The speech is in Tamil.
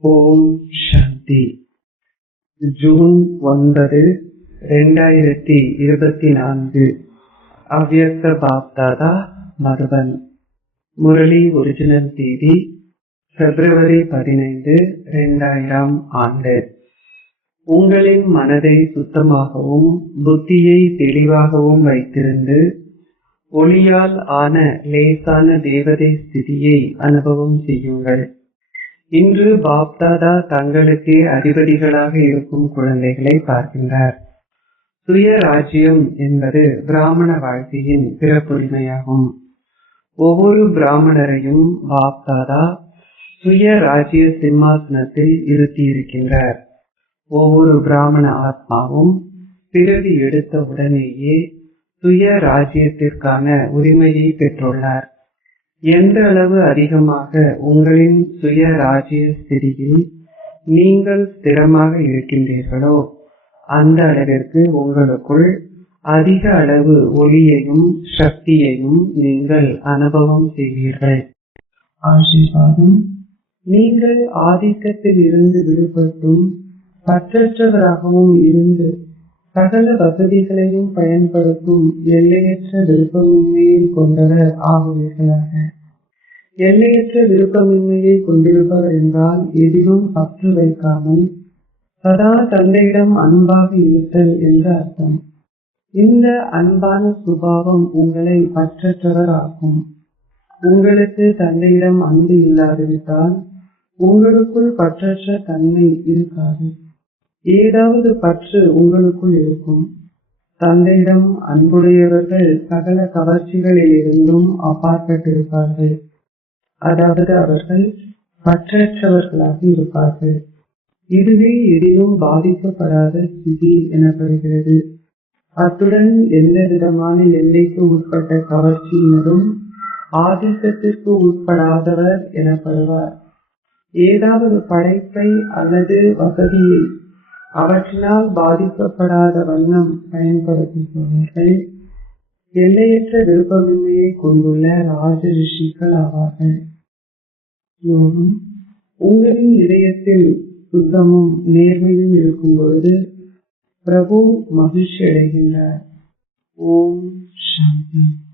ஓம் சாந்தி ஜூன் ஒன்பது ரெண்டாயிரத்தி இருபத்தி நான்கு. அவ்யக்த பாப்தாதா மதுபன் முரளி ஒரிஜினல் தேதி பிப்ரவரி பதினைந்து ரெண்டாயிரம் ஆண்டு. உங்களின் மனதை சுத்தமாகவும் புத்தியை தெளிவாகவும் வைத்திருந்து ஒளியால் ஆன லேசான தேவதை ஸ்திதியை அனுபவம் செய்யுங்கள். இன்று பாப்தாதா தங்களுக்கு அதிபதிகளாக இருக்கும் குழந்தைகளை பார்க்கின்றார். சுய ராஜ்யம் என்பது பிராமண வாழ்க்கையின் பிறப்புரிமையாகும். ஒவ்வொரு பிராமணரையும் பாப்தாதா சுய ராஜ்ய சிம்மாசனத்தில் இருத்தியிருக்கின்றார். ஒவ்வொரு பிராமண ஆத்மாவும் பிறவி எடுத்த உடனேயே சுய ராஜ்யத்திற்கான உரிமையை பெற்றுள்ளார். எந்த அளவு அதிகமாக உங்களின் சுய ராஜ்ய ஸ்திதியில் நீங்கள் ஸ்திரமாக இருக்கின்றீர்களோ அந்த அளவிற்கு உங்களுக்குள் அதிக அளவு ஒளியையும் சக்தியையும் நீங்கள் அனுபவம் செய்வீர்கள். ஆசீர்வாதம். நீங்கள் ஆதிக்கத்தில் இருந்து விடுபட்டும் பற்றற்றவராகவும் இருந்து சகல வசதிகளையும் பயன்படுத்தும் எல்லையற்ற விருப்பமின்மையை கொண்டவர் ஆகுவீர்களாக எல்லையற்ற விருப்பமின்மையை கொண்டிருப்பவர் என்றால் எதிலும் பற்று வைக்காமல் சதா தந்தையிடம் அன்பாக இருத்தல் என்று அர்த்தம். இந்த அன்பான சுபாவம் உங்களை பற்றற்றவர் ஆக்கும் உங்களுக்கு தந்தையிடம் அன்பு இல்லாதிருந்தால் உங்களுக்குள் பற்றற்ற தன்மை இருக்காது. ஏதாவது பற்று உங்களுக்குள் இருக்கும். தந்தையிடம் அன்புடையவர்கள் சகல கவர்ச்சிகளில் இருந்தும் அப்பாற்பட்டிருப்பார்கள். அதாவது அவர்கள் பற்றற்றவர்களாக இருப்பார்கள். இதுவே எதிலும் பாதிக்கப்படாத ஸ்திதி எனப்படுகிறது. அத்துடன் எந்த விதமான எல்லைக்கு உட்பட்ட கவர்ச்சியினரும் ஆதிக்கத்திற்கு உட்படாதவர் எனப்படுவார். ஏதாவது படைப்பை அல்லது வசதியை அவற்றினால் பாதிக்கப்படாத வண்ணம் பயன்படுத்துபவர்கள் எல்லையற்ற விருப்பமின்மையை கொண்டுள்ள ராஜ ரிஷிகள் ஆவார்கள். யோகம் உங்களின் இதயத்தில் சுத்தமும் நேர்மையும் இருக்கும் பொழுது பிரபு மகிழ்ச்சி அடைகின்றார் ஓம் சாந்தி.